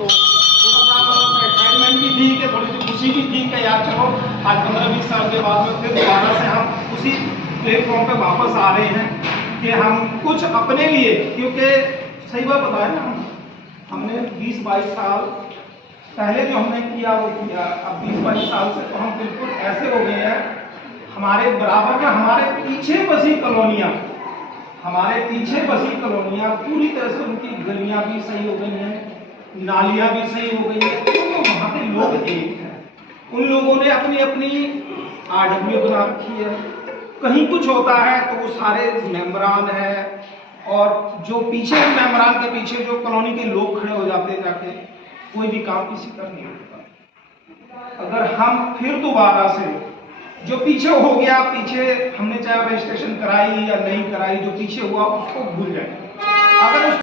तो थोड़ा सा मतलब एक्साइटमेंट भी थी कि थोड़ी सी खुशी भी थी कि यार चलो आज 15-20 साल के बाद में फिर दोबारा से हम उसी प्लेटफॉर्म पे वापस आ रहे हैं कि हम कुछ अपने लिए, क्योंकि सही बात बताया ना, हमने 20-22 साल पहले जो हमने किया वो किया, अब 20-22 साल से तो हम बिल्कुल ऐसे हो गए हैं, हमारे बराबर में हमारे पीछे बसी कॉलोनियाँ, हमारे पीछे बसी कॉलोनियाँ पूरी तरह से उनकी गलियाँ भी सही हो गई हैं, नालियाँ भी सही हो गई हैं, क्योंकि वहाँ पे लोग एक हैं, उन लोगों ने अपनी अपनी RW बना रखी है। कहीं कुछ होता है तो वो सारे मेंबरान है, और जो पीछे मेंबरान के पीछे जो कॉलोनी के लोग खड़े हो जाते हैं जाके, कोई भी काम किसी का नहीं होता। अगर हम फिर दोबारा से जो पीछे हो गया, पीछे हमने चाहे रजिस्ट्रेशन कराई या नहीं कराई, जो पीछे हुआ उसको भूल जाए, अगर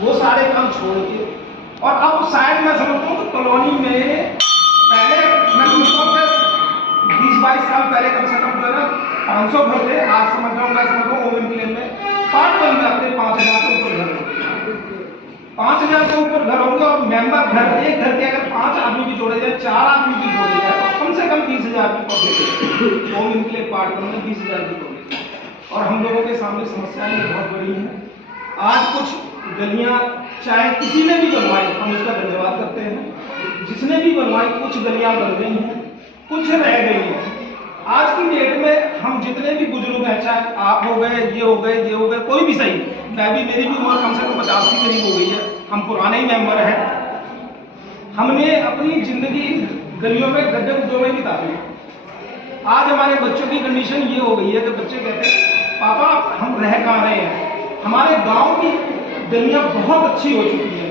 वो सारे काम छोड़ के, और अब शायद मैं समझता हूँ कि कॉलोनी में पहले मैं समझता हूँ कि 20-22 साल पहले कम से कम जो है ना 500 घर थे, आज समझ रहा हूँ, मैं समझ रहा हूँ ओवन क्लेम में पार्ट बन जाते 5000 से ऊपर घर होंगे, 5000 से ऊपर घर होंगे, और मेंबर घर, एक घर के अगर 5 आदमी भी जोड़े जाए, 4 आदमी भी जोड़े जाए, तो कम से कम 20,000 की पब्लिक ओवन क्लेम पार्ट बनने 20,000 की पब्लिक। और हम लोगों के सामने समस्याएं बहुत बड़ी हैं। आज कुछ गलियां चाहे किसी ने भी बनवाई, हम उसका धन्यवाद करते हैं, जिसने भी बनवाई, कुछ गलियां बन गई हैं, कुछ रह गई हैं। आज की डेट में हम जितने भी बुजुर्ग हैं, चाहे आप हो गए, ये हो गए, ये हो गए, कोई भी सही, मैं भी, मेरी भी उम्र कम से कम 50 के करीब हो गई है, हम पुराने ही मेंबर हैं, हमने अपनी जिंदगी गलियों में गड्ढे गुड्ढों में बिता दी। आज हमारे बच्चों की कंडीशन ये हो गई है कि बच्चे कहते हैं पापा हम रह कहाँ रहे हैं, हमारे गांव की गलियां बहुत अच्छी हो चुकी है,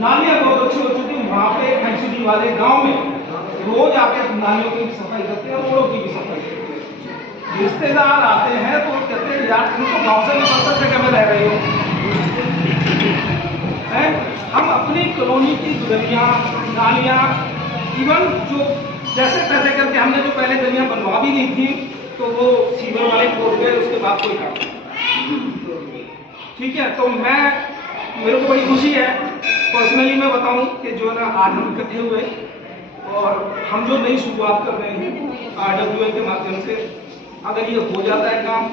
नालियां बहुत अच्छी हो चुकी है, वहाँ पे एमसीडी वाले गांव में रोज आके नालियों की भी सफाई करते हैं, रोडों की भी सफाई करते हैं। रिश्तेदार आते हैं तो कहते हैं यार तुम तो गाँव से नहीं पता जगह में रह रहे हो। हम अपनी कॉलोनी की गलियां, नालियां, इवन जो जैसे तैसे करके हमने जो पहले गलियां बनवा भी नहीं थी, तो वो सीवर वाले खोद गए, उसके बाद कोई काम नहीं। ठीक है, तो मेरे को बड़ी खुशी है, पर्सनली मैं बताऊं कि जो है ना आज हम इकट्ठे हुए और हम जो नई शुरुआत कर रहे हैं RWA के माध्यम से, अगर ये हो जाता है काम,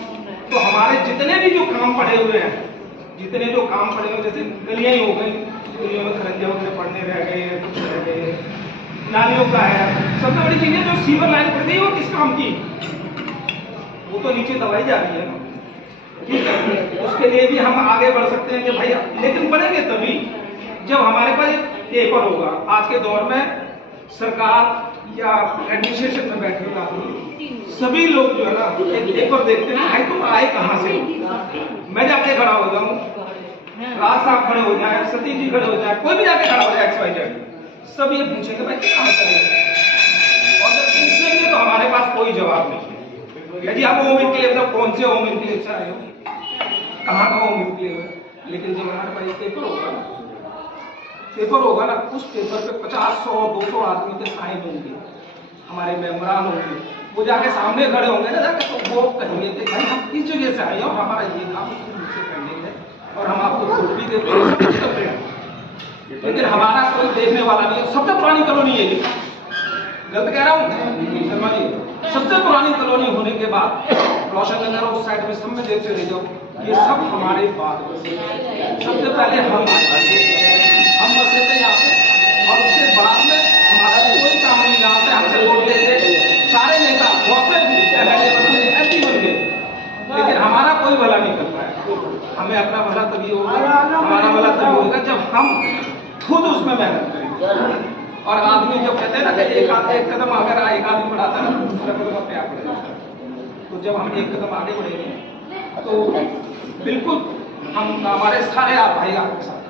तो हमारे जितने भी जो काम पड़े हुए हैं, जितने जो काम पड़े हुए, जैसे गलियां ही हो गई, गलियों में खरंजे वगैरह पड़ने रह गए, कुछ रह गए, नालियों का है, सबसे बड़ी चीज है जो सीवर लाइन पड़ गई, वो किस काम की, वो तो नीचे दबाई जा रही है ना। ठीक है, उसके लिए भी हम आगे बढ़ सकते हैं कि भाई, लेकिन बढ़ेंगे तभी जब हमारे पास पेपर होगा। आज के दौर में सरकार या एडमिनिस्ट्रेशन में बैठे हुए सभी लोग जो है ना एक पेपर देखते हैं, भाई तुम आए कहाँ से, मैं जाके खड़ा हो जाऊँ, राज साहब खड़े हो जाए, सतीश जी खड़े हो जाए, कोई भी जाके खड़ा हो जाए, XYZ, सब ये पूछेंगे भाई कहाँ से आए, और जब पूछेंगे तो हमारे पास कोई जवाब नहीं है। यदि आप होम इनक्लेव, कौन से होम इनक्लेव से आए हो, कहाँ का होम इनक्लेव है, लेकिन जब हमारे पास पेपर होगा ना, उस पेपर पे 50, 100, 200 आदमी के साइन होंगे, हमारे मेंबरान होंगे, वो जाके सामने खड़े होंगे ना जाके, तो वो कहेंगे कि भाई हम किस जगह से आए और हमारा ये काम मुझसे करने है, और हम आपको वोट भी देते हैं, सब कुछ करते हैं, लेकिन हमारा कोई देखने वाला नहीं है। सबसे पुरानी कॉलोनी है, गलत कह रहा हूँ शर्मा जी, सबसे पुरानी कॉलोनी होने के बाद रोशन नगर उस साइड में सब में देखते रह जाओ, ये सब हमारे बाद सबसे पहले हम बसे थे यहाँ पे, और उसके बाद में हमारा कोई काम नहीं, यहाँ से हमसे वोट लेते सारे नेता, बहुत से MP बन गए, लेकिन हमारा कोई भला नहीं कर पाया। हमें अपना भला तभी होगा, हमारा भला तभी होगा जब हम खुद उसमें मेहनत करेंगे। और आदमी जब कहते हैं ना कि एक कदम अगर एक आदमी बढ़ाता है ना, दूसरा कदम अपने आप बढ़ेगा, तो जब हम एक कदम आगे बढ़ेंगे तो बिल्कुल हम, हमारे सारे आप भाई आपके साथ